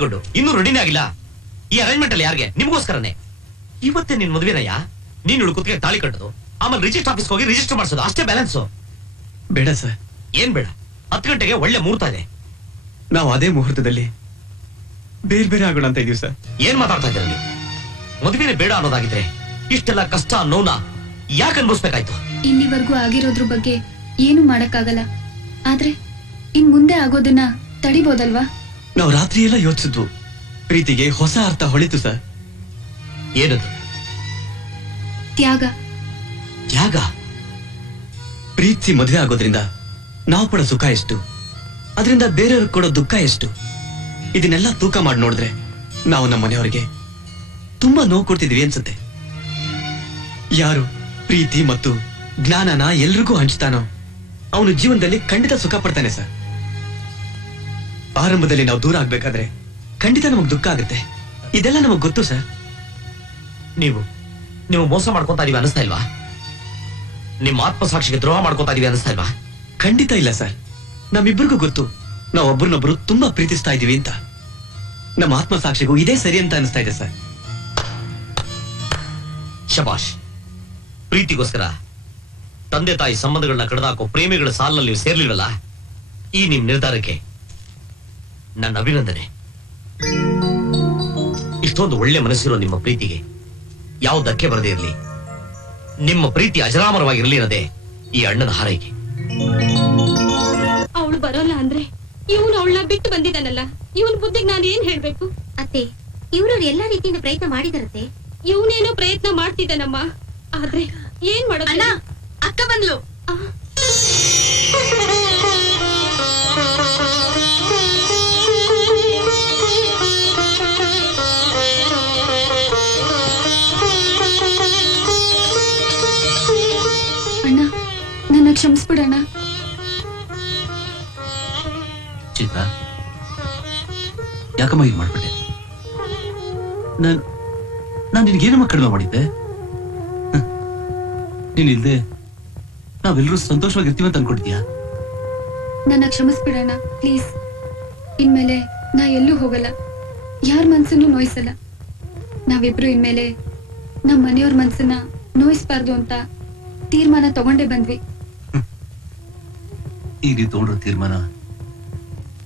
ಬೈರಗೊಂಡು ಇನ್ನೂ ರೆಡಿನೇ ಆಗಿಲ್ಲ. ಈ ಅರೇಂಜ್ಮೆಂಟ್ ಅಲ್ಲಿ ಯಾರಿಗೆ? ನಿಮ್ಗೋಸ್ಕರನೇ. ಇವತ್ತೇ ನಿನ್ ಮದುವೆನಯ್ಯ. ನೀನು ಕುತ್ತಿಗೆ ತಾಳಿ ಕಟ್ಟೋದು, ಆಮೇಲೆ ರಿಜಿಸ್ಟರ್ ಆಫೀಸ್ಗೆ ಹೋಗಿ ರಿಜಿಸ್ಟರ್ ಮಾಡಿಸೋದು, ಅಷ್ಟೇ ಬ್ಯಾಲೆನ್ಸು. ಬೇಡ ಸರ್. ಏನ್ ಬೇಡ? 10 ಗಂಟೆಗೆ ಒಳ್ಳೆ ಮುಹೂರ್ತ ಇದೆ. ನಾವು ಅದೇ ಮುಹೂರ್ತದಲ್ಲಿ ಬೇರೆ ಬೇರೆ ಆಗೋಣ ಅಂತ ಇದೀವಿ ಸರ್. ಏನ್ ಮಾತಾಡ್ತಾ ಇದ್ದೀರ ನೀವು? ಮದುವೆನೇ ಬೇಡ ಅನ್ನೋದಾಗಿದ್ರೆ ಇಷ್ಟೆಲ್ಲ ಕಷ್ಟ ನೋವ್ನ ಯಾಕೆ ಅನ್ಭವಿಸ್ಬೇಕಾಯ್ತು? ಇಲ್ಲಿವರೆಗೂ ಆಗಿರೋದ್ರ ಬಗ್ಗೆ ಏನು ಮಾಡಕ್ಕಾಗಲ್ಲ. ಆದ್ರೆ ಇನ್ ಮುಂದೆ ಆಗೋದನ್ನ ತಡಿಬೋದಲ್ವಾ? ನಾವು ರಾತ್ರಿ ಎಲ್ಲ ಯೋಚಿಸಿದ್ವು. ಪ್ರೀತಿಗೆ ಹೊಸ ಅರ್ಥ ಹೊಳಿತು ಸರ್. ಏನದು? ತ್ಯಾಗ. ತ್ಯಾಗ? ಪ್ರೀತಿಸಿ ಮದುವೆ ಆಗೋದ್ರಿಂದ ನಾವು ಪಡೋ ಸುಖ ಎಷ್ಟು, ಅದರಿಂದ ಬೇರೆಯವ್ರಿಗೆ ಕೊಡೋ ದುಃಖ ಎಷ್ಟು, ಇದನ್ನೆಲ್ಲ ತೂಕ ಮಾಡಿ ನೋಡಿದ್ರೆ ನಾವು ನಮ್ಮ ಮನೆಯವರಿಗೆ ತುಂಬಾ ನೋವು ಕೊಡ್ತಿದ್ವಿ ಅನ್ಸುತ್ತೆ. ಯಾರು ಪ್ರೀತಿ ಮತ್ತು ಜ್ಞಾನನ ಎಲ್ರಿಗೂ ಹಂಚ್ತಾನೋ ಅವನು ಜೀವನದಲ್ಲಿ ಖಂಡಿತ ಸುಖ ಪಡ್ತಾನೆ ಸರ್. ಆರಂಭದಲ್ಲಿ ನಾವು ದೂರ ಆಗ್ಬೇಕಾದ್ರೆ ಖಂಡಿತ ನಮಗ್ ದುಃಖ ಆಗುತ್ತೆ. ಇದೆಲ್ಲ ನಮಗ್ ಗೊತ್ತು ಸರ್. ನೀವು ಮೋಸ ಮಾಡ್ಕೊತಾ ಇದೀವಿ ಅನಿಸ್ತಾ ಇಲ್ವಾ? ನಿಮ್ಮ ಆತ್ಮಸಾಕ್ಷಿಗೆ ದ್ರೋಹ ಮಾಡ್ಕೊತಾ ಇದೀವಿ ಅನಿಸ್ತಾ ಇಲ್ವಾ? ಖಂಡಿತ ಇಲ್ಲ ಸರ್. ನಮ್ಮಿಬ್ಬರಿಗೂ ಗೊತ್ತು ನಾವು ಒಬ್ರನ್ನೊಬ್ರು ತುಂಬಾ ಪ್ರೀತಿಸ್ತಾ ಇದೀವಿ ಅಂತ. ನಮ್ಮ ಆತ್ಮಸಾಕ್ಷಿಗೂ ಇದೇ ಸರಿ ಅಂತ ಅನಿಸ್ತಾ ಇದೆ ಸರ್. ಶಬಾಷ್. ಪ್ರೀತಿಗೋಸ್ಕರ ತಂದೆ ತಾಯಿ ಸಂಬಂಧಗಳನ್ನ ಕಡಿದಾಕೋ ಪ್ರೇಮಿಗಳ ಸಾಲಿನಲ್ಲಿ ನೀವು ಸೇರ್ಲಿಲ್ವಲ್ಲ, ಈ ನಿಮ್ ನಿರ್ಧಾರಕ್ಕೆ ನನ್ನ ಅಭಿನಂದನೆ. ಇಷ್ಟೊಂದು ಒಳ್ಳೆ ಮನಸ್ಸಿರೋ ನಿಮ್ಮ ಪ್ರೀತಿಗೆ ಯಾವ ಧಕ್ಕೆ ಬರದೇ ಇರಲಿ. ನಿಮ್ಮ ಪ್ರೀತಿ ಅಜರಾಮರವಾಗಿರಲಿ ಅನ್ನೋದೇ ಈ ಅಣ್ಣನ ಹಾರೈಕೆ. ಅವಳು ಬರೋಲ್ಲ ಅಂದ್ರೆ ಇವನು ಅವಳನ್ನ ಬಿಟ್ಟು ಬಂದಿದ್ದಾನಲ್ಲ, ಇವನ್ ಬುದ್ಧಿಗೆ ನಾನು ಏನ್ ಹೇಳ್ಬೇಕು? ಅತ್ತೆ, ಇವ್ರವ್ರು ಎಲ್ಲಾ ರೀತಿಯಿಂದ ಪ್ರಯತ್ನ ಮಾಡಿದಾರತ್ತೆ. ಇವನೇನೋ ಪ್ರಯತ್ನ ಮಾಡ್ತಿದ್ದಾನಮ್ಮ, ಆದ್ರೆ ಏನ್ ಮಾಡೋಣ? ಅಕ್ಕ ಬಂದ್ಲು. ಅಣ್ಣ, ನನ್ನ ಕ್ಷಮಿಸ್ಬಿಡಣ್ಣ. ಚಿತ್ರ, ಯಾಕಮ್ಮ ಹೀಗೆ ಮಾಡ್ಬಿಟ್ಟೆ? ನಾನು ನಿನ್ಗೇನಮ್ಮ ಕಡಿಮೆ ಮಾಡಿದ್ದೆ? ನೀನಿಲ್ದೆ ನಾವೆಲ್ಲರೂ ಸಂತೋಷವಾಗಿರ್ತೀವಿ ಅಂತ ಅನ್ಕೊಂಡಿದ್ಯಾ? ನನ್ನ ಕ್ಷಮಿಸ್ಬಿಡಣ್ಣ ಪ್ಲೀಸ್. ಇನ್ಮೇಲೆ ನಾ ಎಲ್ಲೂ ಹೋಗಲ್ಲ, ಯಾರ ಮನ್ಸನ್ನು ನೋಯಿಸಲ್ಲ. ನಾವಿಬ್ರು ಇನ್ಮೇಲೆ ನಮ್ಮ ಮನೆಯವ್ರ ಮನ್ಸನ್ನ ನೋಯಿಸ್ಬಾರ್ದು ಅಂತ ತೀರ್ಮಾನ ತಗೊಂಡೇ ಬಂದ್ವಿ. ಈಗ ನೀವು ತಗೊಂಡ್ರ ತೀರ್ಮಾನ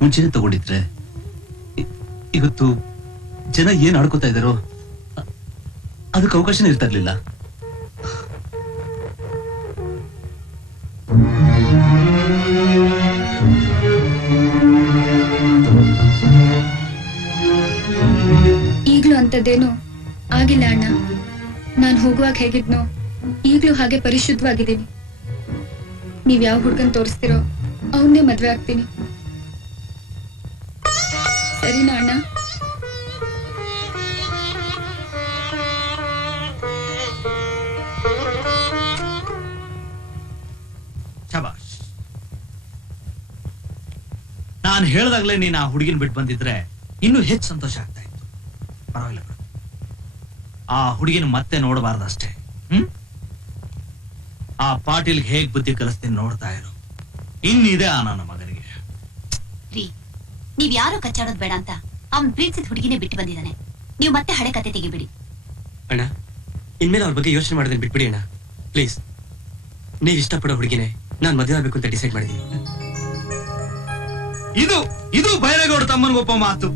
ಮುಂಚೆನೆ ತಗೊಂಡಿದ್ರೆ ಇವತ್ತು ಜನ ಏನ್ ಆಡ್ಕೋತಾ ಇದ್ದಾರೋ ಅದಕ್ಕೆ ಅವಕಾಶನೇ ಇರ್ತಾ ಇರ್ಲಿಲ್ಲ. ಈಗ್ಲೂ ಅಂತದ್ದೇನು ಆಗಿಲ್ಲ ಅಣ್ಣ. ನಾನ್ ಹೋಗುವಾಗ ಹೇಗಿದ್ನೋ ಈಗ್ಲೂ ಹಾಗೆ ಪರಿಶುದ್ಧವಾಗಿದ್ದೀನಿ. ನೀವ್ ಯಾವ ಹುಡ್ಗನ್ ತೋರಿಸ್ತಿರೋ ಅವನ್ನೇ ಮದ್ವೆ ಆಗ್ತೀನಿ. ಸರಿನಾ ಅಣ್ಣ? ಶಬಾಷ್. ನಾನು ಹೇಳ್ದಾಗ್ಲೇ ನೀನ್ ಆ ಹುಡುಗಿನ ಬಿಟ್ಟು ಬಂದಿದ್ರೆ ಇನ್ನೂ ಹೆಚ್ಚು ಸಂತೋಷ ಆಗ್ತಾ ಇತ್ತು. ಪರವಾಗಿಲ್ಲ, ಆ ಹುಡುಗಿನ ಮತ್ತೆ ನೋಡಬಾರ್ದಷ್ಟೇ. ಆ ಪಾಟೀಲ್ ಹೇಗ್ ಬುದ್ಧಿ ಕಲಿಸ್ತೀನಿ ನೋಡ್ತಾ ಇರು. ಇನ್ನಿದೆ ಆ ನನ್ನ ಮಗನಿಗೆ. ನೀವ್ ಯಾರು ಕಚ್ಚಾಡೋದ್ ಬೇಡ ಅಂತ ಅವ್ನ್ ಪ್ರೀತಿಸಿದ ಹುಡುಗಿನೇ ಬಿಟ್ಟು ಬಂದಿದ್ದಾನೆ. ನೀವು ಮತ್ತೆ ಹಳೆ ಕತೆ ತೆಗಿಬಿಡಿ. ಅಣ್ಣ, ಇನ್ಮೇಲೆ ಅವ್ರ ಬಗ್ಗೆ ಯೋಚನೆ ಮಾಡೋದನ್ನ ಬಿಟ್ಬಿಡಿ ಅಣ್ಣ ಪ್ಲೀಸ್. ನೀವ್ ಇಷ್ಟಪಡೋ ಹುಡುಗಿನೇ ನಾನ್ ಮದುವೆ ಆಗ್ಬೇಕು ಅಂತ ಡಿಸೈಡ್ ಮಾಡಿದೀನಿ. ಇದು ಬೈರೇಗೌಡ ತಮ್ಮನಿಗೊಪ್ಪ ಮಾತು.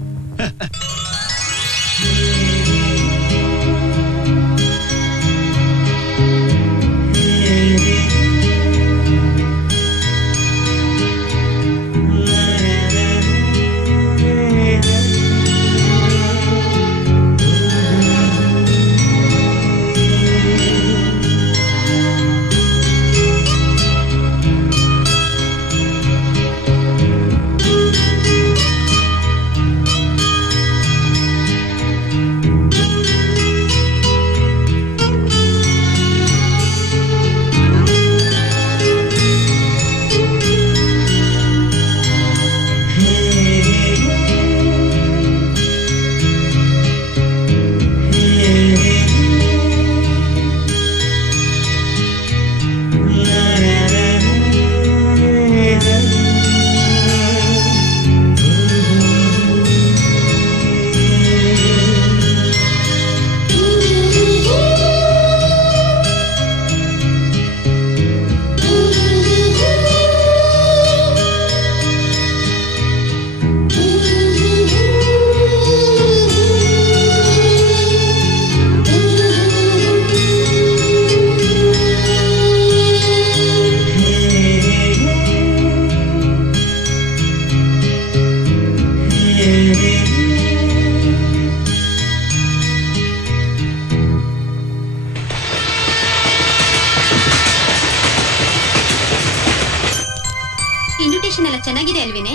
ತುಂಬಾ ಚೆನ್ನಾಗಿದೆ ಅಲ್ವೇನೆ?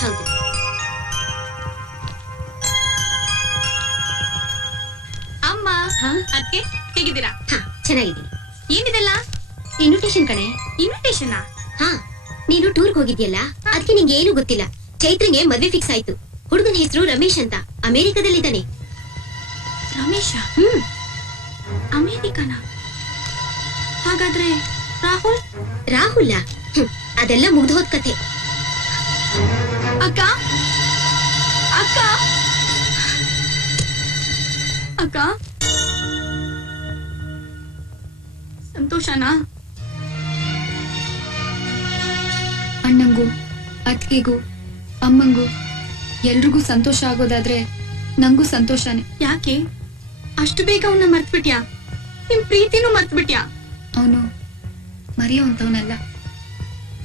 ಹೌದು. ಅಮ್ಮ ಅದಕ್ಕೆ ಹೇಗಿದ್ದೀರಾ? ಚೆನ್ನಾಗಿದ್ದೀನಿ. ಏನಿದೆಲ್ಲ? ಇನ್ವಿಟೇಷನ್ ಕಣೆ. ಇನ್ವಿಟೇಷನ್? ಹಾ, ನೀನು ಟೂರ್ಗೆ ಹೋಗಿದ್ಯಲ್ಲ, ಅದಕ್ಕೆ ನಿಂಗೆ ಏನು ಗೊತ್ತಿಲ್ಲ. ಚೈತ್ರಂಗೆ ಮದ್ವೆ ಫಿಕ್ಸ್ ಆಯ್ತು. ಹುಡುಗನ ಹೆಸರು ರಮೇಶ್ ಅಂತ, ಅಮೆರಿಕದಲ್ಲಿದ್ದಾನೆ. ರಮೇಶ ಅಮೇರಿಕನ? ಹಾಗಾದ್ರೆ ರಾಹುಲ್? ರಾಹುಲ್ಲ, ಅದೆಲ್ಲ ಮುಗ್ದೋದ್ ಕತೆ. ಅಕ್ಕ ಅಕ್ಕ ಅಕ್ಕ ಸಂತೋಷನಾ? ಅಣ್ಣಂಗೂ ಅತ್ತಿಗೆಗೂ ಅಮ್ಮಂಗೂ ಎಲ್ರಿಗೂ ಸಂತೋಷ ಆಗೋದಾದ್ರೆ ನಂಗೂ ಸಂತೋಷನೇ. ಯಾಕೆ ಅಷ್ಟು ಬೇಗ ಅವನ್ನ ಮರ್ತ್ಬಿಟ್ಯಾ? ನಿಮ್ ಪ್ರೀತಿನೂ ಮರ್ತ್ಬಿಟ್ಯಾ? ಅವನು ಮರೆಯುವಂಥವನಲ್ಲ,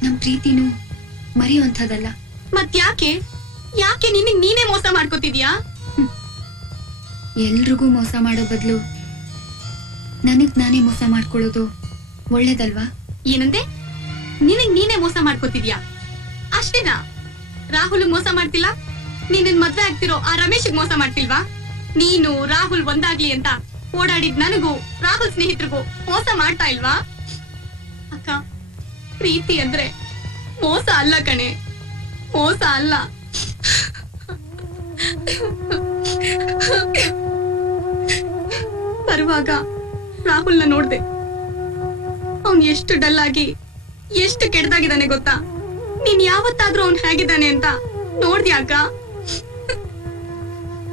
ನಮ್ ಪ್ರೀತಿನೂ ಮರೆಯುವಂಥದ್ದಲ್ಲ. ಮತ್ ಯಾಕೆ ಯಾಕೆ ನಿನಗ್ ನೀನೇ ಮೋಸ ಮಾಡ್ಕೋತಿದ್ಯಾ? ಎಲ್ರಿಗೂ ಮೋಸ ಮಾಡೋ ಬದಲು ನನಗ್ ನಾನೇ ಮೋಸ ಮಾಡ್ಕೊಳ್ಳೋದು ಒಳ್ಳೇದಲ್ವಾ? ಏನಂದೆ? ನಿನಗ್ ನೀನೇ ಮೋಸ ಮಾಡ್ಕೋತಿದ್ಯಾ ಅಷ್ಟೇನಾ? ರಾಹುಲ್ ಮೋಸ ಮಾಡ್ತಿಲ್ಲ, ನೀನ್ ಮದ್ವೆ ಆಗ್ತಿರೋ ಆ ರಮೇಶ್ ಮೋಸ ಮಾಡ್ತಿಲ್ವಾ? ನೀನು ರಾಹುಲ್ ಒಂದಾಗ್ಲಿ ಅಂತ ಓಡಾಡಿದ್ ನನಗೂ ರಾಹುಲ್ ಸ್ನೇಹಿತರಿಗೂ ಮೋಸ ಮಾಡ್ತಾ ಇಲ್ವಾ? ಅಕ್ಕ, ಪ್ರೀತಿ ಅಂದ್ರೆ ಮೋಸ ಅಲ್ಲ ಕಣೆ, ಮೋಸ ಅಲ್ಲ. ಬರುವಾಗ ರಾಹುಲ್ನ ನೋಡ್ದೆ. ಅವನ್ ಎಷ್ಟು ಡಲ್ ಆಗಿ ಎಷ್ಟು ಕೆಟ್ಟದಾಗಿದ್ದಾನೆ ಗೊತ್ತಾ? ನೀನ್ ಯಾವತ್ತಾದ್ರೂ ಅವ್ನ್ ಹೇಗಿದ್ದಾನೆ ಅಂತ ನೋಡ್ದ್ಯಾ ಅಕ್ಕ?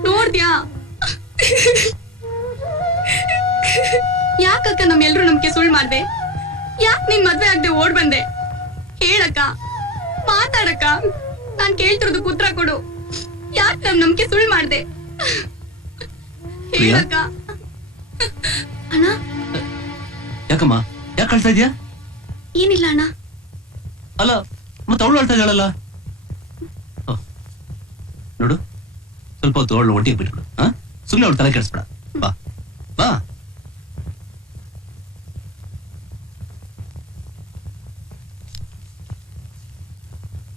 ನೋಡ್ದ್ಯಾ? ಯಾಕಕ್ಕ ನಮ್ಮೆಲ್ರು ನಮ್ಗೆ ಸುಳ್ಳು ಮಾಡ್ದೆ? ಯಾಕ್ ನೀನ್ ಮದ್ವೆ ಆಗದೆ ಓಡ್ ಬಂದೆ? ಹೇಳಕ್ಕ, ಮಾತಾಡಕ್ಕ, ನಾನ್ ಕೇಳ್ತಿರೋದು ಉತ್ತರ ಕೊಡು. ಯಾಕ್ ನಮ್ಗೆ ಸುಳ್ಳು ಮಾಡ್ದೆ? ಹೇಳಕ್ಕ. ಅಣ್ಣ, ಯಾಕಮ್ಮ, ಯಾಕೆ ಕಳ್ತಾ ಇದೀಯಾ? ಏನಿಲ್ಲ ಅಣ್ಣ. ಅಲ್ಲ, ಮತ್ತೆ ಅವಳು ಅಳ್ತಾ ಇದ್ದಾಳಲ್ಲ. ನೋಡು, ಸ್ವಲ್ಪ ಹೊತ್ತು ಅವಳು ಒಟ್ಟಿಗೆ ಬಿಟ್ಬಿಡು. ಸುಮ್ಮನೆ ಅವಳು ತಲೆ ಕೆಡಿಸ್ಬೇಡ. ಬಾ ಬಾ.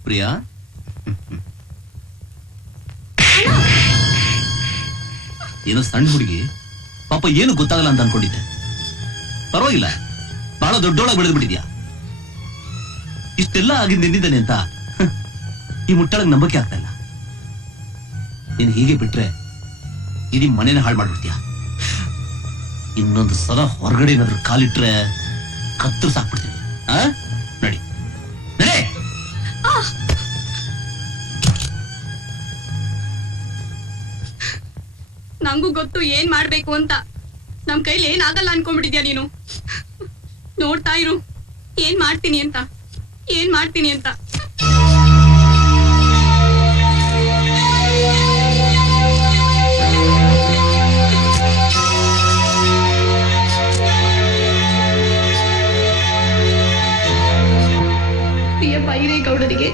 ಪ್ರಿಯಾ, ಏನೋ ಸಣ್ಣ ಹುಡುಗಿ, ಪಾಪ ಏನು ಗೊತ್ತಾಗಲ್ಲ ಅಂತ ಅನ್ಕೊಂಡಿದ್ದೆ. ಪರವಾಗಿಲ್ಲ, ಬಹಳ ದೊಡ್ಡೋಳಾಗಿ ಬೆಳೆದು ಬಿಟ್ಟಿದ್ಯಾ. ಇಷ್ಟೆಲ್ಲ ಆಗಿಂದ ನಿಂತಿದ್ದಾನೆ ಅಂತ ಈ ಮುಟ್ಟಳಗ್ ನಂಬಕ್ಕೆ ಆಗ್ತಾ ಇಲ್ಲ. ನೀನ್ ಹೀಗೆ ಬಿಟ್ರೆ ಇಡೀ ಮನೇನ ಹಾಳು ಮಾಡ್ಬಿಡ್ತೀಯ. ಇನ್ನೊಂದು ಸಲ ಹೊರಗಡೆ ಏನಾದ್ರು ಕಾಲಿಟ್ರೆ ಕತ್ತರು ಸಾಕ್ಬಿಡ್ತೀನಿ. ನಡಿ ನಡಿ. ನಂಗೂ ಗೊತ್ತು ಏನ್ ಮಾಡ್ಬೇಕು ಅಂತ. ನಮ್ ಕೈಲಿ ಏನ್ ಆಗಲ್ಲ ಅನ್ಕೊಂಡ್ಬಿಟ್ಟಿದ್ಯಾ ನೀನು? ನೋಡ್ತಾ ಇರು ಏನ್ ಮಾಡ್ತೀನಿ ಅಂತ, ಏನ್ ಮಾಡ್ತೀನಿ ಅಂತ. ಪ್ರಿಯ ಬೈರೇಗೌಡರಿಗೆ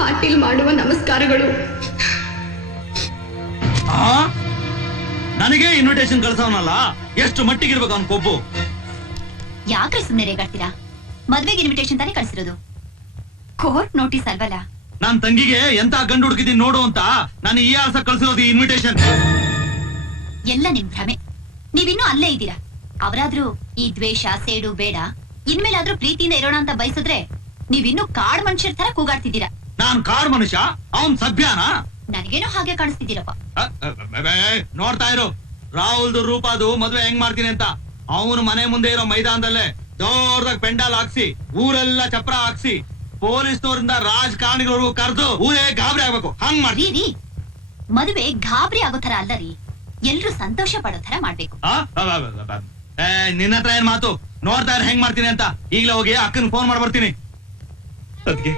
ಪಾಟೀಲ್ ಮಾಡುವ ನಮಸ್ಕಾರಗಳು. ನನಗೆ ಇನ್ವಿಟೇಷನ್ ಕಳ್ಸವನಲ್ಲ, ಎಷ್ಟು ಮಟ್ಟಿಗಿರ್ಬೇಕು ಅವ್ನ ಕೊಬ್ಬು. ಯಾಕ್ರೆ ಸುಮ್ನೆ ರೇಗಾಡ್ತೀರಾ? ಮದ್ವೆಗೆ ಇನ್ವಿಟೇಷನ್ ತಾನೇ ಕಳ್ಸಿರೋದು, ಕೋರ್ಟ್ ನೋಟಿಸ್ ಅಲ್ವಲ್ಲ. ನಾನ್ ತಂಗಿಗೆ ಎಂತ ಗಂಡು ಹುಡುಕಿದೀನಿ ನೋಡು ಅಂತ ನಾನು ಈ ಆಸ ಕಳ್ಸಿರೋದು ಇನ್ವಿಟೇಷನ್. ಎಲ್ಲ ನಿಮ್ ಭ್ರಮೆ. ನೀವಿನ್ನೂ ಅಲ್ಲೇ ಇದ್ದೀರಾ. ಅವರಾದ್ರೂ ಈ ದ್ವೇಷ ಸೇಡು ಬೇಡ, ಇನ್ಮೇಲಾದ್ರೂ ಪ್ರೀತಿಯಿಂದ ಇರೋಣ ಅಂತ ಬಯಸಿದ್ರೆ ನೀವಿನ್ನೂ ಕಾಡ್ ಮನುಷ್ಯರ ತರ ಕೂಗಾಡ್ತಿದ್ದೀರಾ. ನಾನ್ ಕಾಡ್ ಮನುಷ್ಯ, ಅವನ್ ಸಭ್ಯನಾ? ನನಗೇನೋ ಹಾಗೆ ಕಾಣಿಸ್ತಿದ್ದೀರಪ್ಪ. ನೋಡ್ತಾ ಇರು, ರಾಹುಲ್ದು ರೂಪಾದು ಮದ್ವೆ ಹೆಂಗ್ ಮಾಡ್ತೀನಿ ಅಂತ. ಅವನು ಮನೆ ಮುಂದೆ ಇರೋ ಮೈದಾನದಲ್ಲೇ ದೊಡ್ಡದಾಗ ಪೆಂಡಾಲ್ ಹಾಕ್ಸಿ, ಊರೆಲ್ಲ ಚಪ್ರ ಹಾಕ್ಸಿ, ಪೊಲೀಸ್ನವರಿಂದ ರಾಜಕಾರಣಿಗಳು ಕರೆದು ಊರೇ ಗಾಬರಿ ಆಗ್ಬೇಕು. ಹಂಗ್ ಮಾಡಿ ರೀ, ಮದುವೆ ಗಾಬರಿ ಆಗೋ ತರ ಅಲ್ಲ ರೀ, ಎಲ್ರು ಸಂತೋಷ ಪಡೋ ತರ ಮಾಡ್ಬೇಕು. ನಿನ್ನ ಹತ್ರ ಏನ್ ಮಾತು? ನೋಡ್ತಾ ಇರ ಹೆಂಗ್ ಮಾಡ್ತೀನಿ ಅಂತ. ಈಗಲೇ ಹೋಗಿ ಅಕ್ಕನ್ ಫೋನ್ ಮಾಡಿ ಬರ್ತೀನಿ. ಅದ್ಗೆ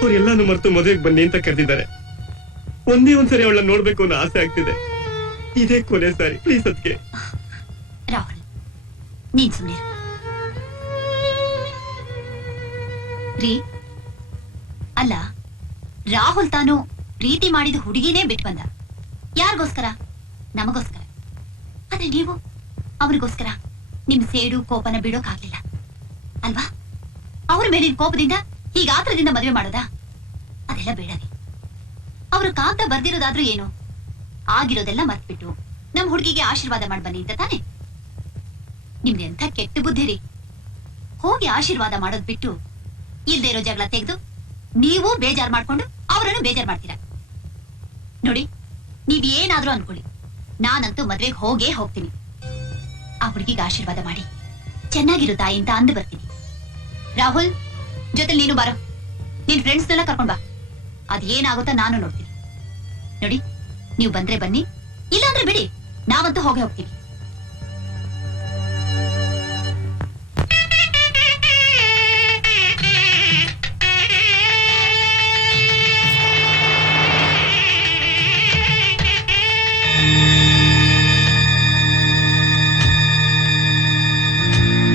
ಅವ್ರೆಲ್ಲಾನು ಮರೆತು ಮದುವೆಗೆ ಬನ್ನಿ ಅಂತ ಕರೆದಿದ್ದಾರೆ. ಒಂದೇ ಒಂದ್ಸರಿ ಅವಳನ್ನ ನೋಡ್ಬೇಕು ಅನ್ನೋ ಆಸೆ ಆಗ್ತಿದೆ. ಇದೇ ಕೊನೆ ಸಾರಿ, ಪ್ಲೀಸ್ ಅದ್ಗೆ. ರಾಹುಲ್, ನೀನ್ ಸುಮ್ಮನೆ ರೀ. ಅಲ್ಲ, ರಾಹುಲ್ ತಾನು ಪ್ರೀತಿ ಮಾಡಿದ ಹುಡುಗಿನೇ ಬಿಟ್ಟು ಬಂದ. ಯಾರಿಗೋಸ್ಕರ? ನಮಗೋಸ್ಕರ. ಆದ್ರೆ ನೀವು ಅವ್ರಿಗೋಸ್ಕರ ನಿಮ್ ಸೇಡು ಕೋಪನ ಬಿಡೋಕಾಗ್ಲಿಲ್ಲ ಅಲ್ವಾ? ಅವ್ರ ಮೇಲಿನ ಕೋಪದಿಂದ ಈಗ ಆತ್ರದಿಂದ ಮದುವೆ ಮಾಡೋದಾ? ಅದೆಲ್ಲ ಬೇಡರಿ. ಅವರು ಕಾಗ್ದ ಬರ್ದಿರೋದಾದ್ರೂ ಏನು, ಆಗಿರೋದೆಲ್ಲ ಮರ್ತ್ಬಿಟ್ಟು ನಮ್ ಹುಡುಗಿಗೆ ಆಶೀರ್ವಾದ ಮಾಡಿ ಬನ್ನಿ ಅಂತ ತಾನೆ. ನಿಮ್ದು ಎಂಥ ಕೆಟ್ಟ ಬುದ್ಧಿ ರೀ. ಹೋಗಿ ಆಶೀರ್ವಾದ ಮಾಡೋದ್ ಬಿಟ್ಟು ಇಲ್ದೇ ಇರೋ ಜಗಳ ತೆಗೆದು ನೀವು ಬೇಜಾರ್ ಮಾಡ್ಕೊಂಡು ಅವರನ್ನು ಬೇಜಾರ್ ಮಾಡ್ತೀರಾ. ನೋಡಿ, ನೀವ್ ಏನಾದ್ರೂ ಅನ್ಕೊಳ್ಳಿ, ನಾನಂತೂ ಮದ್ವೆಗೆ ಹೋಗೇ ಹೋಗ್ತೀನಿ. ಆ ಹುಡುಗಿಗೆ ಆಶೀರ್ವಾದ ಮಾಡಿ ಚೆನ್ನಾಗಿರು ತಾಯಿ ಅಂತ ಅಂದು ಬರ್ತೀನಿ. ರಾಹುಲ್, ಜೊತೆ ನೀನು ಬಾರೋ, ನಿನ್ ಫ್ರೆಂಡ್ಸ್ನೆಲ್ಲ ಕರ್ಕೊಂಡ್ ಬಾ. ಅದೇನಾಗುತ್ತಾ ನಾನು ನೋಡ್ತೀನಿ. ನೋಡಿ, ನೀವು ಬಂದ್ರೆ ಬನ್ನಿ, ಇಲ್ಲಾಂದ್ರೆ ಬಿಡಿ, ನಾವಂತೂ ಹೋಗೇ ಹೋಗ್ತೀವಿ.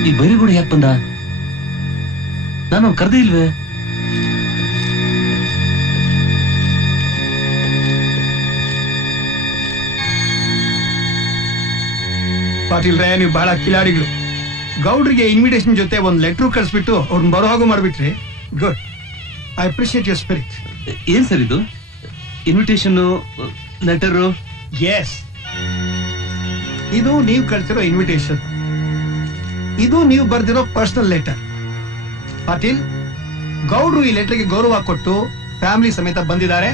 ಈ ಬೈರಿಗೂಡ ಯಾಕೆ ಬಂದ? ನಾನು ಕರ್ದೇ ಇಲ್ವೇ? ಪಾಟೀಲ್ರೇ, ನೀವು ಬಹಳ ಕಿಲಾಡಿಗಳು. ಗೌಡ್ರಿಗೆ ಇನ್ವಿಟೇಷನ್ ಜೊತೆ ಒಂದು ಲೆಟ್ರು ಕಳಿಸ್ಬಿಟ್ಟು ಅವ್ರನ್ನ ಬರೋ ಹಾಗು ಮಾಡ್ಬಿಟ್ರಿ. Good, I appreciate your spirit. ಏನ್ ಸರ್ ಇದು? Invitation letter? ಎಸ್, ಇದು ನೀವು ಕಳ್ಸಿರೋ ಇನ್ವಿಟೇಷನ್, ಇದು ನೀವು ಬರ್ದಿರೋ ಪರ್ಸನಲ್ ಲೆಟರ್. ಪಾಟೀಲ್, ಗೌಡ್ರು ಈ ಲೆಟರ್ಗೆ ಗೌರವ ಕೊಟ್ಟು ಫ್ಯಾಮಿಲಿ ಸಮೇತ ಬಂದಿದ್ದಾರೆ.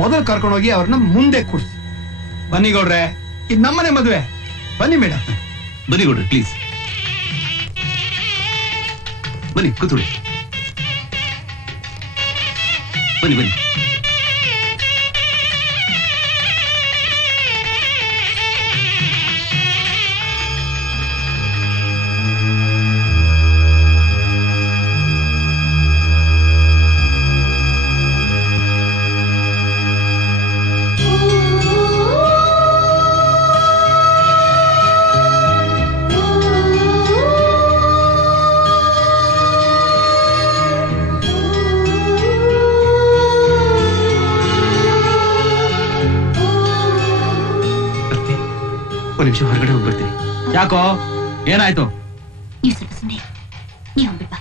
ಮೊದಲು ಕರ್ಕೊಂಡೋಗಿ ಅವ್ರನ್ನ ಮುಂದೆ ಕೂರಿಸಿ. ಬನ್ನಿ ಗೌಡ್ರೆ, ಇದು ನಮ್ಮನೆ ಮದುವೆ. ಬನ್ನಿ ಮೇಡಮ್. ಬನ್ನಿ ಗೌಡ್ರಿ, ಪ್ಲೀಸ್ ಬನ್ನಿ, ಕೂತ್ಕೊಳ್ಳಿ. ಬನ್ನಿ ಬನ್ನಿ. ಒಂದ್ ನಿಮಿಷ ಹೊರಗಡೆ ಹೋಗ್ಬರ್ತೀನಿ. ಯಾಕೋ, ಏನಾಯ್ತು? ನೀವು ಸ್ವಲ್ಪ ಸುಮ್ಮನೆ, ನೀವು ಹೋಗ್ಬಿಟ್ ಬಾ.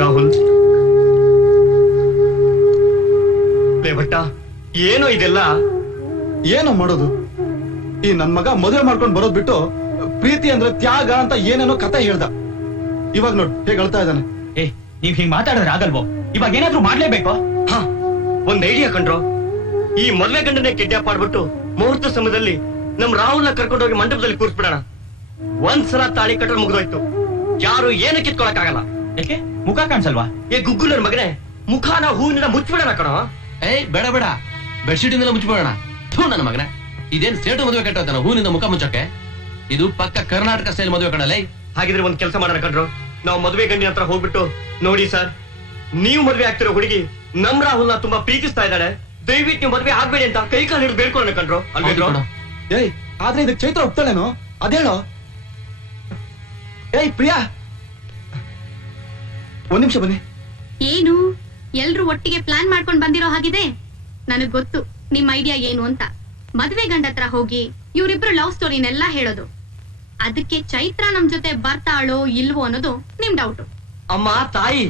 ರಾಹುಲ್, ಭಟ್ಟ, ಏನೋ ಇದೆಲ್ಲ? ಏನೋ ಮಾಡೋದು? ಈ ನನ್ ಮಗ ಮದುವೆ ಮಾಡ್ಕೊಂಡು ಬರೋದ್ ಬಿಟ್ಟು ಪ್ರೀತಿ ಅಂದ್ರೆ ತ್ಯಾಗ ಅಂತ ಏನೇನೋ ಕತೆ ಹೇಳ್ದ. ಇವಾಗ ನೋಡ್ ಹೇಗೆ ಅಳ್ತಾ ಇದ್ದಾನೆ. ಏ, ನೀವ್ ಹಿಂಗ್ ಮಾತಾಡಿದ್ರೆ ಆಗಲ್ವೋ? ಇವಾಗ ಏನಾದ್ರೂ ಮಾಡ್ಲೇಬೇಕು. ಒಂದ್ ಐಡಿಯಾ ಕಂಡ್ರು. ಈ ಮದ್ವೆ ಗಂಡನೆ ಕಿಡ್ನಾಪ್ ಮಾಡ್ಬಿಟ್ಟು ಮುಹೂರ್ತ ಸಮಯದಲ್ಲಿ ನಮ್ ರಾಹುಲ್ನ ಕರ್ಕೊಂಡೋಗಿ ಮಂಟಪದಲ್ಲಿ ಕೂರ್ಸ್ಬಿಡೋಣ. ಒಂದ್ಸಲ ತಾಳಿ ಕಟ್ಟೋದು ಮುಗಿದೋಯ್ತು, ಯಾರು ಏನು ಕಿತ್ಕೊಳಕ್ಕಾಗಲ್ಲ. ಯಾಕೆ, ಮುಖ ಕಾಣಿಸಲ್ವಾ? ಏ ಗುಗ್ಗುಲರ್ ಮಗನೇ, ಮುಖಾನ ಹೂವಿನಿಂದ ಮುಚ್ಚಿಬಿಡೋಣ ಕಣೋ. ಏಯ್ ಬೇಡ ಬೇಡ, ಬೆಡ್ಶೀಟ್ ಇಂದೆಲ್ಲ ಮುಚ್ಚಿಬಿಡೋಣ. ಥೂ ನನ್ನ ಮಗನ, ಇದೇನ್ ಸೇಟು ಮದುವೆ ಕಟ್ಟೋತಾನ ಹೂವಿನಿಂದ ಮುಖ ಮುಚ್ಚಕ್ಕೆ? ಇದು ಪಕ್ಕ ಕರ್ನಾಟಕ ಸ್ಟೈಲ್ ಮದುವೆ ಕಣಲ್ಲ. ಹಾಗಿದ್ರೆ ಒಂದ್ ಕೆಲಸ ಮಾಡೋಣ ಕಣ್ರು, ನಾವು ಮದುವೆ ಗಂಡಿನ ಹತ್ರ ಹೋಗ್ಬಿಟ್ಟು, ನೋಡಿ ಸರ್, ನೀವು ಮದ್ವೆ ಆಗ್ತಿರೋ ಹುಡುಗಿ ನಮ್ ರಾಹುಲ್ನ ತುಂಬಾ ಪ್ರೀತಿಸ್ತಾ ಇದ್ದಾಳೆ, ದಯವಿಟ್ಟು ನೀವು ಮದ್ವೆ ಆಗ್ಬೇಡಿ ಅಂತ ಕೈ ಕಾಲು ಹಿಡಿದು ಬೇಡ್ಕೊಳ್ಳೋಣ ಕಣ್ರು. ಅಲ್ವೇನ್ರು? ಏಯ್, ಆದ್ರೆ ಇದಕ್ಕೆ ಚೈತ್ರ ಒಪ್ತಾಳೇನೋ? ಅದೇಳೋ. ಏಯ್ ಪ್ರಿಯಾ, ಒಂದ್ ನಿಮಿಷ ಬನ್ನಿ. ಏನು ಎಲ್ರು ಒಟ್ಟಿಗೆ ಪ್ಲಾನ್ ಮಾಡ್ಕೊಂಡ್ ಬಂದಿರೋ ಹಾಗಿದೆ. ನನಗ್ ಗೊತ್ತು ನಿಮ್ ಐಡಿಯಾ ಏನು ಅಂತ. ಮದ್ವೆ ಗಂಡ ಹತ್ರ ಹೋಗಿ ಇವ್ರಿಬ್ರು ಲವ್ ಸ್ಟೋರಿನೆಲ್ಲ ಹೇಳೋದು. ಅದಕ್ಕೆ ಚೈತ್ರ ನಮ್ ಜೊತೆ ಬರ್ತಾಳೋ ಇಲ್ವೋ ಅನ್ನೋದು ನಿಮ್ ಡೌಟ್. ಅಮ್ಮ ತಾಯಿ,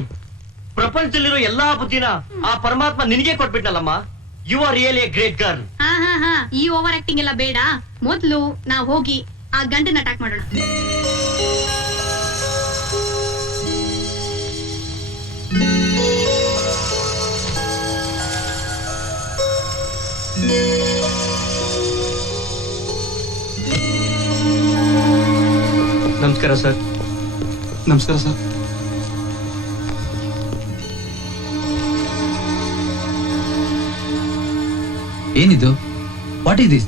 ಪ್ರಪಂಚದಲ್ಲಿರೋ ಎಲ್ಲಾ ಬುದ್ಧಿನ ಆ ಪರಮಾತ್ಮ ನಿನಗೆ ಕೊಟ್ಬಿಟ್ನಲ್ಲಮ್ಮ. You are really a great girl. ಹಾ, ಈ ಓವರ್ ಆಕ್ಟಿಂಗ್ ಎಲ್ಲ ಬೇಡ. ಮೊದ್ಲು ನಾವ್ ಹೋಗಿ ಆ ಗಂಡನ ಅಟ್ಯಾಕ್ ಮಾಡೋಣ. ನಮಸ್ಕಾರ ಸರ್. ನಮಸ್ಕಾರ ಸರ್. ಏನಿದು? What is this?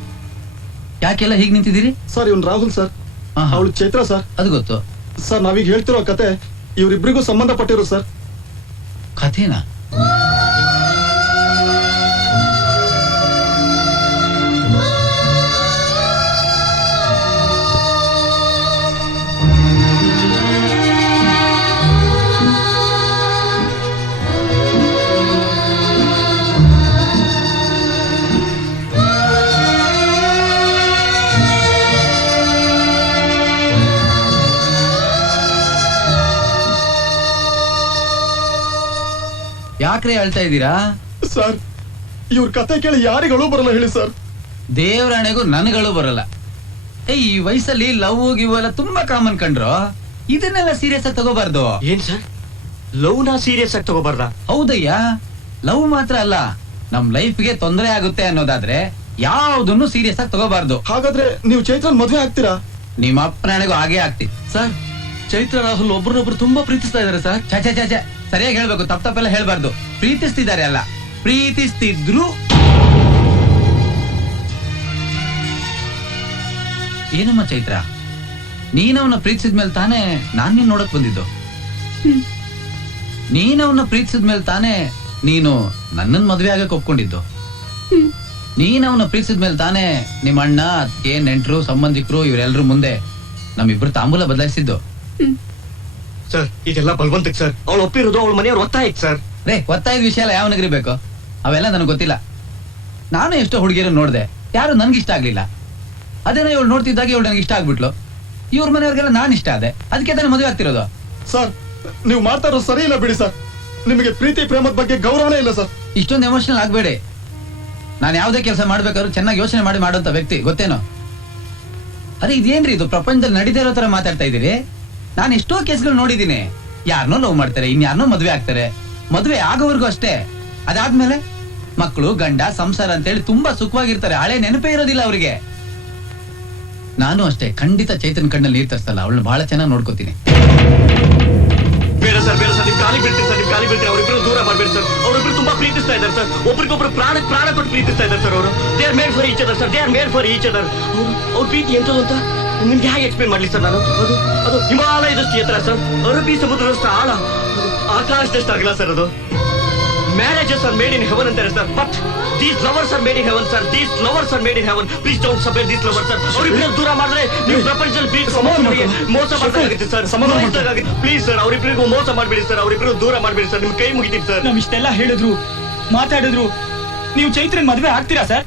ಯಾಕೆಲ್ಲ ಹೀಗೆ ನಿಂತಿದ್ದೀರಿ? ಸರ್, ಇವ್ನು ರಾಹುಲ್ ಸರ್, ಅವಳು ಚೈತ್ರ ಸರ್. ಅದು ಗೊತ್ತು ಸರ್, ನಾವೀಗ ಹೇಳ್ತಿರೋ ಕತೆ ಇವ್ರಿಬ್ರಿಗೂ ಸಂಬಂಧಪಟ್ಟಿರೋ ಸರ್. ಕಥೆನಾ? ಯಾಕ್ರೆ ಹೇಳ್ತಾ ಇದ್ದೀರಾ? ಸರ್ ಇವ್ರ ಕತೆ ಕೇಳಿ ಯಾರಿಗಳು ಬರಲ್ಲ ಹೇಳಿ ಸರ್. ದೇವರಾಣೆಗೂ ನನಗಳು ಬರಲ್ಲ. ಈ ವಯಸ್ಸಲ್ಲಿ ಲವ್ ಗಿವ್ ಎಲ್ಲ ತುಂಬಾ ಕಾಮನ್ ಕಂಡ್ರು. ಇದನ್ನೆಲ್ಲ ಸೀರಿಯಸ್ ಆಗಿ ತಗೋಬಾರ್ದು. ಏನ್ ಸರ್, ಲವ್ ನ ಸೀರಿಯಸ್ ಆಗಿ ತಗೋಬಾರ್ದ? ಹೌದಯ್ಯ, ಲವ್ ಮಾತ್ರ ಅಲ್ಲ, ನಮ್ ಲೈಫ್ಗೆ ತೊಂದರೆ ಆಗುತ್ತೆ ಅನ್ನೋದಾದ್ರೆ ಯಾವ್ದನ್ನು ಸೀರಿಯಸ್ ಆಗಿ ತಗೋಬಾರ್ದು. ಹಾಗಾದ್ರೆ ನೀವು ಚೈತ್ರನ್ ಮದ್ವೆ ಆಗ್ತೀರಾ? ನಿಮ್ಮ ಅಪ್ಪನಾಣೆಗೂ ಹಾಗೆ ಆಗ್ತಿ. ಸರ್, ಚೈತ್ರ ರಾಹುಲ್ ಒಬ್ರನ್ನೊಬ್ರು ತುಂಬಾ ಪ್ರೀತಿಸ್ತಾ ಇದಾರೆ ಸರ್. ಚ ಸರಿಯಾಗಿ ಹೇಳ್ಬೇಕು, ತಪ್ಪೆಲ್ಲ ಹೇಳ್ಬಾರ್ದು. ಪ್ರೀತಿಸ್ತಿದ್ದಾರೆ ಅಲ್ಲ, ಪ್ರೀತಿಸ್ತಿದ್ರು. ಏನಮ್ಮ ಚೈತ್ರ, ನೀನವನ್ನ ಪ್ರೀತಿಸಿದ್ಮೇಲೆ ತಾನೇ ನಾನ್ ನೀನ್ ನೋಡಕ್ ಬಂದಿದ್ದು. ನೀನವನ್ನ ಪ್ರೀತಿಸಿದ್ಮೇಲೆ ತಾನೇ ನೀನು ನನ್ನನ್ ಮದ್ವೆ ಆಗಕ್ ಒಪ್ಕೊಂಡಿದ್ದು. ನೀನವನ್ನ ಪ್ರೀತಿಸಿದ್ಮೇಲೆ ತಾನೇ ನಿಮ್ಮ ಅಣ್ಣ, ಅತ್ತಿಗೆ, ನೆಂಟ್ರು, ಸಂಬಂಧಿಕರು ಇವರೆಲ್ಲರೂ ಮುಂದೆ ನಮ್ಮಿಬ್ರು ತಾಂಬೂಲ ಬದಲಾಯಿಸಿದ್ದು. ಸರ್ ಇದೆಲ್ಲ ಬಲವಂತಕ್ಕೆ ಸರ್. ಅವಳು ಒಪ್ಪಿರೋದು ಅವಳ ಮನೆಯವ್ರು ಒತ್ತಾಯಕ್ಕೆ ಸರ್. ಒತ್ತಾಯದ ವಿಷಯ ಎಲ್ಲ ಯಾವನಿಗ್ರಿ ಬೇಕು? ಅವೆಲ್ಲ ನನಗೆ ಗೊತ್ತಿಲ್ಲ. ನಾನು ಎಷ್ಟೋ ಹುಡುಗಿಯರು ನೋಡ್ದೆ, ಯಾರು ನನ್ಗೆ ಇಷ್ಟ ಆಗ್ಲಿಲ್ಲ. ಅದೇನೋ ಇವಳು ನೋಡ್ತಿದ್ದಾಗ ಇವಳು ನನಗೆ ಇಷ್ಟ ಆಗ್ಬಿಟ್ಲು. ಇವ್ರ ಮನೆಯವ್ರಿಗೆಲ್ಲ ನಾನು ಇಷ್ಟ ಆದೆ, ಅದಕ್ಕೆ ತಾನೇ ಮದುವೆ ಆಗ್ತಿರೋದು. ಸರ್ ನೀವು ಮಾಡ್ತಾ ಇರೋದು ಸರಿ ಇಲ್ಲ ಬಿಡಿ ಸರ್. ನಿಮಗೆ ಪ್ರೀತಿ ಪ್ರೇಮದ ಬಗ್ಗೆ ಗೌರವನೇ ಇಲ್ಲ ಸರ್. ಇಷ್ಟೊಂದು ಎಮೋಷನಲ್ ಆಗ್ಬೇಡಿ. ನಾನು ಯಾವುದೇ ಕೆಲಸ ಮಾಡ್ಬೇಕಾದ್ರೂ ಚೆನ್ನಾಗಿ ಯೋಚನೆ ಮಾಡಿ ಮಾಡುವಂತ ವ್ಯಕ್ತಿ, ಗೊತ್ತೇನೋ? ಅದೇ ಇದೇನ್ರಿ ಇದು, ಪ್ರಪಂಚದಲ್ಲಿ ನಡೀತಾ ಇರೋ ತರ ಮಾತಾಡ್ತಾ ಇದೀರಿ. ನಾನು ಎಷ್ಟೋ ಕೇಸ್ಗಳು ನೋಡಿದೀನಿ. ಯಾರನ್ನೋ ಲವ್ ಮಾಡ್ತಾರೆ, ಇನ್ಯಾರನ್ನೋ ಮದ್ವೆ ಆಗ್ತಾರೆ. ಮದ್ವೆ ಆಗೋವರೆಗೂ ಅಷ್ಟೇ. ಅದಾದ್ಮೇಲೆ ಮಕ್ಕಳು, ಗಂಡ, ಸಂಸಾರ ಅಂತೇಳಿ ತುಂಬಾ ಸುಖವಾಗಿರ್ತಾರೆ. ಹಳೆ ನೆನಪೇ ಇರೋದಿಲ್ಲ ಅವರಿಗೆ. ನಾನು ಅಷ್ಟೇ, ಖಂಡಿತ ಚೈತನ್ ಕಣ್ಣಲ್ಲಿ ನೀರ್ ತರಿಸಲ್ಲ. ಅವಳನ್ನ ಬಹಳ ಚೆನ್ನಾಗಿ ನೋಡ್ಕೋತೀನಿ. ಬೇಡ ಸರ್, ಬೇಡ ಸರ್, ನಿಮ್ ಕಾಲಿ ಬೀಳ್ತೀನಿ ಸರ್, ನಿಮ್ ಕಾಲಿ ಬೀಳ್ತೀನಿ. ಅವರಿಬ್ರು ದೂರ ಮಾಡ್ಬೇಡಿ ಸರ್. ಅವರಿಬ್ರು ತುಂಬಾ ಪ್ರೀತಿಸ್ತಾ ಇದ್ದಾರೆ ಸರ್. ಒಬ್ರಿಗೊಬ್ರು ಪ್ರಾಣ ಕೊಟ್ಟು ಪ್ರೀತಿಸ್ತಾ ಇದ್ದಾರೆ ಸರ್. ಅವರು they are made for each other sir. They are made for each other. ಅವ್ರ ಪ್ರೀತಿ ಎಂತದ್ದು ಅಂತ ನಿಮ್ಗೆ ಹೇಗೆ ಎಕ್ಸ್ಪ್ಲೇನ್ ಮಾಡ್ಲಿ ಸರ್ ನಾನು? ಅದು ಹಿಮಾಲಯದಷ್ಟು ಎತ್ತರ ಸರ್, ಅರಬ್ಬಿ ಸಮುದ್ರದಷ್ಟು ಆಳ, ಆಕಾಶದಷ್ಟು ಅಗಲ ಸರ್. ಅದು marriages are made in heaven ಅಂತಾರೆ sir. But these lovers are made in heaven sir. These lovers are made in heaven. Please don't separate these lovers sir. ಅವರಿಬ್ರು ದೂರ ಮಾಡಿದ್ರೆ ನೀವು ಪ್ರಪಂಚದಲ್ಲಿ ಪ್ರೀತಿ ಮೋಸ ಮಾಡಬೇಕಾಗುತ್ತೆ ಸರ್. ಪ್ಲೀಸ್ ಸರ್, ಅವರಿಬ್ರಿಗೂ ಮೋಸ ಮಾಡ್ಬೇಡಿ ಸರ್. ಅವರಿಬ್ರು ದೂರ ಮಾಡ್ಬೇಡಿ ಸರ್. ನಿಮ್ ಕೈ ಮುಗಿತೀನಿ ಸರ್. ನಾವ್ ಇಷ್ಟೆಲ್ಲ ಹೇಳಿದ್ರು, ಮಾತಾಡಿದ್ರು, ನೀವು ಚೈತ್ರನ್ ಮದ್ವೆ ಆಗ್ತೀರಾ ಸರ್?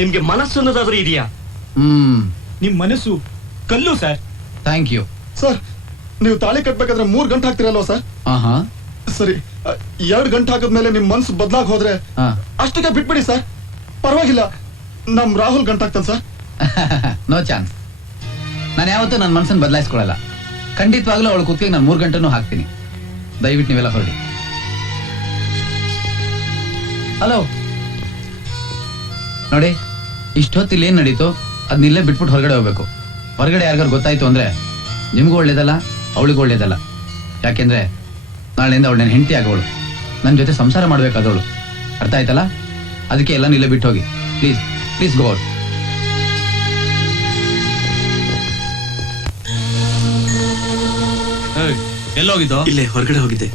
ನಿಮ್ಗೆ ಮನಸ್ಸು ಅನ್ನೋದಾದ್ರೂ ಇದೆಯಾ? ನಿಮ್ ಮನಸ್ಸು ಕಲ್ಲು ಸರ್. Thank you sir. ನೀವು ತಾಳಿ ಕಟ್ಬೇಕಾದ್ರೆ 3 ಗಂಟೆ ಹಾಕ್ತಿರಲ್ವಾ ಸರ್? ಸರಿ, 2 ಗಂಟೆ ಹಾಕಿದ್ಮೇಲೆ ನಿಮ್ ಮನ್ಸು ಬದಲಾಗ್ ಹೋದ್ರೆ ಅಷ್ಟಕ್ಕೆ ಬಿಟ್ಬಿಡಿ ಸರ್, ಪರವಾಗಿಲ್ಲ. ನಮ್ ರಾಹುಲ್ ಗಂಟೆ ಹಾಕ್ತಾನೆ ಸರ್. No chance. ನಾನು ಯಾವತ್ತೂ ನನ್ನ ಮನಸ್ಸನ್ನು ಬದಲಾಯಿಸ್ಕೊಳ್ಳಲ್ಲ. ಖಂಡಿತವಾಗ್ಲೂ ಅವಳು ಕುತ್ತಿಗೆ ನಾನು 3 ಗಂಟೆನೂ ಹಾಕ್ತೀನಿ. ದಯವಿಟ್ಟು ನೀವೆಲ್ಲ ಹೊರಡಿ. ಹಲೋ ನೋಡಿ, ಇಷ್ಟೊತ್ತಿಲ್ಲಿ ಏನ್ ನಡೀತು ಅದನ್ನಿಲ್ಲೇ ಬಿಟ್ಬಿಟ್ಟು ಹೊರಗಡೆ ಹೋಗ್ಬೇಕು. ಹೊರಗಡೆ ಯಾರಿಗಾರು ಗೊತ್ತಾಯ್ತು ಅಂದ್ರೆ ನಿಮ್ಗೂ ಒಳ್ಳೇದಲ್ಲ, ಅವಳಿಗೂ ಒಳ್ಳೇದಲ್ಲ. ಯಾಕೆಂದ್ರೆ ನಾಳೆಯಿಂದ ಅವಳು ನನ್ನ ಹೆಂಡತಿ ಆಗೋಳು, ನನ್ನ ಜೊತೆ ಸಂಸಾರ ಮಾಡ್ಬೇಕಾದವಳು. ಅರ್ಥ ಆಯ್ತಲ್ಲ? ಅದಕ್ಕೆ ಎಲ್ಲ ಇಲ್ಲೇ ಬಿಟ್ಟು ಹೋಗಿ. Please please go out. ಎಲ್ಲೋಗಿದ್ದು? ಇಲ್ಲೇ ಹೊರಗಡೆ ಹೋಗಿದ್ದೆ.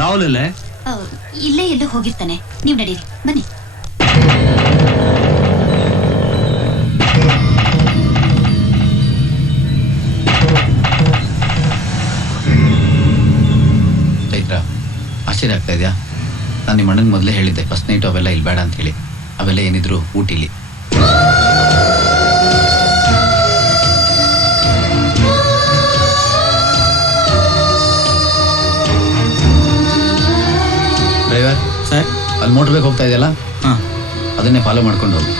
ರಾಹುಲ್ ಇಲ್ಲೇ ಎಲ್ಲೋ ಹೊರಗೆ ಹೋಗಿರ್ತಾನೆ. ನೀವ್ ನಡೀರಿ, ಬನ್ನಿ. ಚೈತ್ರ, ಆಶ್ಚರ್ಯ ಆಗ್ತಾ ಇದೆಯಾ? ನಾನು ನಿಮ್ಮ ಅಣ್ಣನ ಮೊದಲೇ ಹೇಳಿದ್ದೆ ಫಸ್ಟ್ ನೈಟ್ ಅವೆಲ್ಲ ಇಲ್ಲಿ ಬೇಡ ಅಂತ ಹೇಳಿ. ಅವೆಲ್ಲ ಏನಿದ್ರು ಊಟಿಲಿ. ಡ್ರೈವರ್ ಸರ್, ಅಲ್ಲಿ ಮೋಟರ್ ಬೇಕು ಹೋಗ್ತಾ ಇದೆಯಲ್ಲ, ಹಾ, ಅದನ್ನೇ ಫಾಲೋ ಮಾಡ್ಕೊಂಡು ಹೋಗು.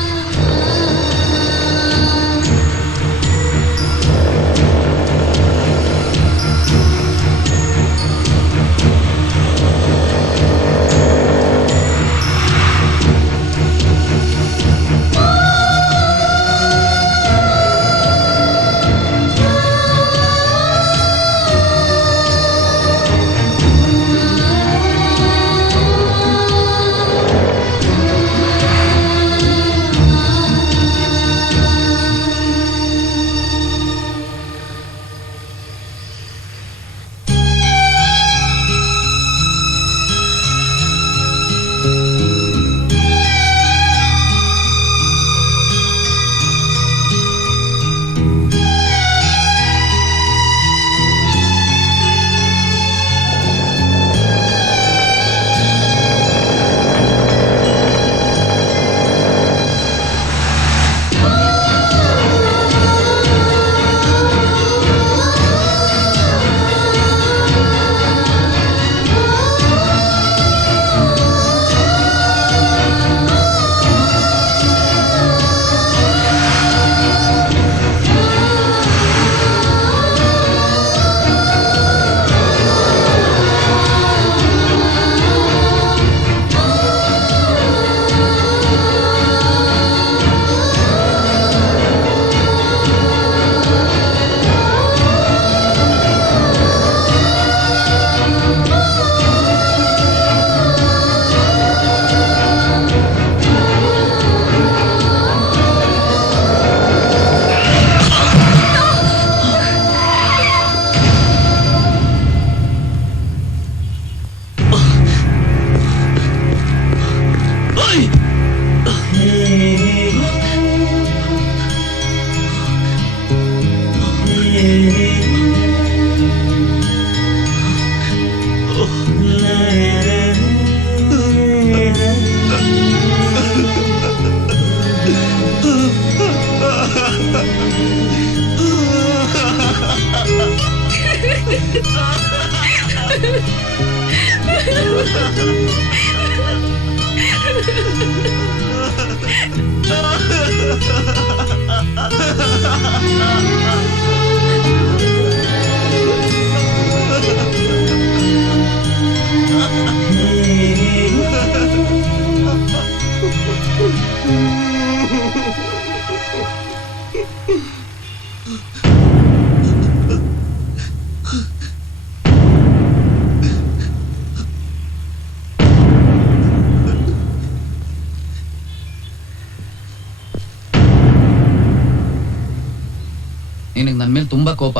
ನಿನಗೆ ನನ್ನ ಮೇಲೆ ತುಂಬಾ ಕೋಪ,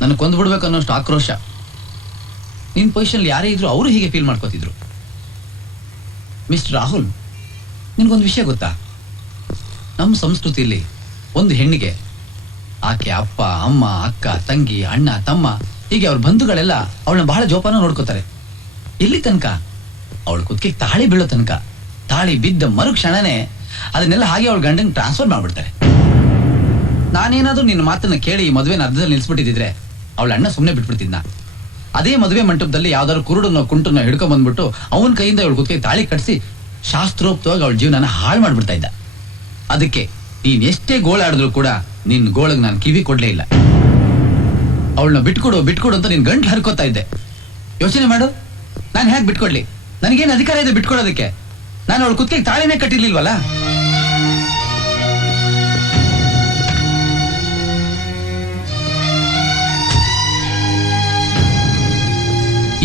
ನನ್ನ ಕೊಂದ್ಬಿಡ್ಬೇಕು ಅನ್ನೋಷ್ಟು ಆಕ್ರೋಶ. ನಿನ್ನ ಪೊಸಿಷನ್ ಯಾರೇ ಇದ್ರು ಅವರು ಹೀಗೆ ಫೀಲ್ ಮಾಡ್ಕೋತಿದ್ರು. ಮಿಸ್ಟರ್ ರಾಹುಲ್, ನಿನಗೊಂದು ವಿಷಯ ಗೊತ್ತಾ? ನಮ್ಮ ಸಂಸ್ಕೃತಿಯಲ್ಲಿ ಒಂದು ಹೆಣ್ಣಿಗೆ ಆಕೆ ಅಪ್ಪ, ಅಮ್ಮ, ಅಕ್ಕ, ತಂಗಿ, ಅಣ್ಣ, ತಮ್ಮ ಹೀಗೆ ಅವ್ರ ಬಂಧುಗಳೆಲ್ಲ ಅವಳನ್ನ ಬಹಳ ಜೋಪಾನ ನೋಡ್ಕೋತಾರೆ. ಎಲ್ಲಿ ತನಕ ಅವಳ ಕುತ್ತಿಗೆ ತಾಳಿ ಬೀಳೋ ತನಕ. ತಾಳಿ ಬಿದ್ದ ಮರುಕ್ಷಣನೇ ಅದನ್ನೆಲ್ಲ ಹಾಗೆ ಅವಳ ಗಂಡಂಗೆ ಟ್ರಾನ್ಸ್ಫರ್ ಮಾಡ್ಬಿಡ್ತಾರೆ. ನಾನೇನಾದ್ರೂ ನಿನ್ನ ಮಾತನ್ನ ಕೇಳಿ ಈ ಮದುವೆನ ಅರ್ಧದಲ್ಲಿ ನಿಲ್ಸ್ಬಿಟ್ಟಿದ್ರೆ ಅವಳ ಅಣ್ಣ ಸುಮ್ಮನೆ ಬಿಟ್ಬಿಡ್ತಿದ್ನ. ಅದೇ ಮದುವೆ ಮಂಟಪದಲ್ಲಿ ಯಾವ್ದಾದ್ರು ಕುರುಡನ್ನೋ ಕುಂಟನ್ನೋ ಹಿಡ್ಕೊಂಡ್ ಬಂದ್ಬಿಟ್ಟು ಅವನ ಕೈಯಿಂದ ಅವಳ ಕುತ್ತಿಗೆ ತಾಳಿ ಕಟ್ಸಿ ಶಾಸ್ತ್ರೋಕ್ತವಾಗಿ ಅವಳ ಜೀವನನ ಹಾಳು ಮಾಡ್ಬಿಡ್ತಾ ಇದ್ದ. ಅದಕ್ಕೆ ನೀನ್ ಎಷ್ಟೇ ಗೋಳಾಡಿದ್ರು ಕೂಡ ನಿನ್ ಗೋಳಗ್ ನಾನು ಕಿವಿ ಕೊಡ್ಲೇ ಇಲ್ಲ. ಅವಳನ್ನ ಬಿಟ್ಕೊಡು ಅಂತ ನಿನ್ ಗಂಟ್ಲು ಹರ್ಕೋತಾ ಇದ್ದೆ. ಯೋಚನೆ ಮಾಡು, ನಾನು ಹೇಗೆ ಬಿಟ್ಕೊಡ್ಲಿ? ನನಗೇನು ಅಧಿಕಾರ ಇದೆ ಬಿಟ್ಕೊಡೋದಕ್ಕೆ? ನಾನು ಅವಳ ಕುತ್ತಿಗೆ ತಾಳಿನೇ ಕಟ್ಟಿರ್ಲಿಲ್ವಲ್ಲ.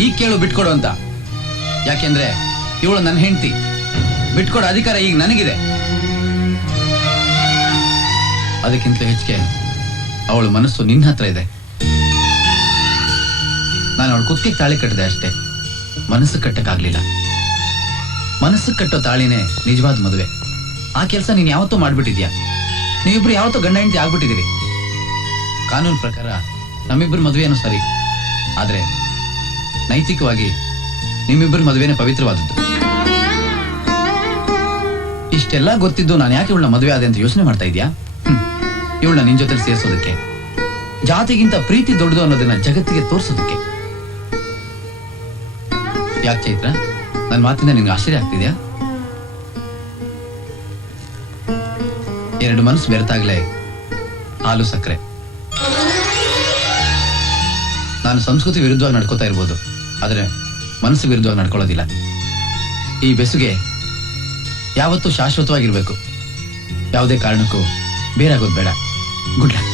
ಈಗ ಕೇಳು ಬಿಟ್ಕೊಡು ಅಂತ. ಯಾಕೆಂದ್ರೆ ಇವಳು ನನ್ನ ಹೆಂಡತಿ. ಬಿಟ್ಕೊಡೋ ಅಧಿಕಾರ ಈಗ ನನಗಿದೆ. ಅದಕ್ಕಿಂತ ಹೆಚ್ಚಿಗೆ ಅವಳ ಮನಸ್ಸು ನಿನ್ನ ಹತ್ರ ಇದೆ. ನಾನು ಅವಳ ಕುತ್ತಿಗೆ ತಾಳಿ ಕಟ್ಟಿದೆ ಅಷ್ಟೇ, ಮನಸ್ಸು ಕಟ್ಟಕ್ಕಾಗ್ಲಿಲ್ಲ. ಮನಸ್ಸು ಕಟ್ಟೋ ತಾಳಿನೇ ನಿಜವಾದ ಮದುವೆ. ಆ ಕೆಲಸ ನೀನ್ ಯಾವತ್ತೂ ಮಾಡ್ಬಿಟ್ಟಿದ್ಯಾ. ನೀವಿಬ್ರು ಯಾವತ್ತೂ ಗಂಡ ಹೆಂಡತಿ ಆಗ್ಬಿಟ್ಟಿದ್ದೀರಿ. ಕಾನೂನು ಪ್ರಕಾರ ನಮ್ಮಿಬ್ಬರು ಮದುವೆನೂ ಸರಿ, ಆದ್ರೆ ನೈತಿಕವಾಗಿ ನಿಮ್ಮಿಬ್ಬರು ಮದುವೆನೇ ಪವಿತ್ರವಾದದ್ದು. ಇಷ್ಟೆಲ್ಲ ಗೊತ್ತಿದ್ದು ನಾನು ಯಾಕೆ ಇವಳನ್ನ ಮದುವೆ ಆದೆ ಅಂತ ಯೋಚನೆ ಮಾಡ್ತಾ ಇದ್ಯಾ? ಇವಳನ್ನ ನಿನ್ ಜೊತೆ ಸೇರಿಸೋದಕ್ಕೆ, ಜಾತಿಗಿಂತ ಪ್ರೀತಿ ದೊಡ್ಡದು ಅನ್ನೋದನ್ನ ಜಗತ್ತಿಗೆ ತೋರಿಸೋದಕ್ಕೆ. ಯಾಕೆ ಚೈತ್ರ, ನನ್ನ ಮಾತಿಂದ ನಿನ್ಗೆ ಆಶ್ಚರ್ಯ ಆಗ್ತಿದ್ಯಾ? ಎರಡು ಮನಸ್ಸು ಬೆರೆತಾಗ್ಲೇ ಹಾಲು ಸಕ್ಕರೆ. ನಾನು ಸಂಸ್ಕೃತಿ ವಿರುದ್ಧವಾಗಿ ನಡ್ಕೋತಾ ಇರ್ಬೋದು, ಆದ್ರೆ ಮನಸ್ಸು ವಿರುದ್ಧವಾಗಿ ನಡ್ಕೊಳ್ಳೋದಿಲ್ಲ. ಈ ಬೆಸುಗೆ ಯಾವತ್ತೂ ಶಾಶ್ವತವಾಗಿರ್ಬೇಕು. ಯಾವುದೇ ಕಾರಣಕ್ಕೂ ಬೇರಾಗೋದು ಬೇಡ. Good luck.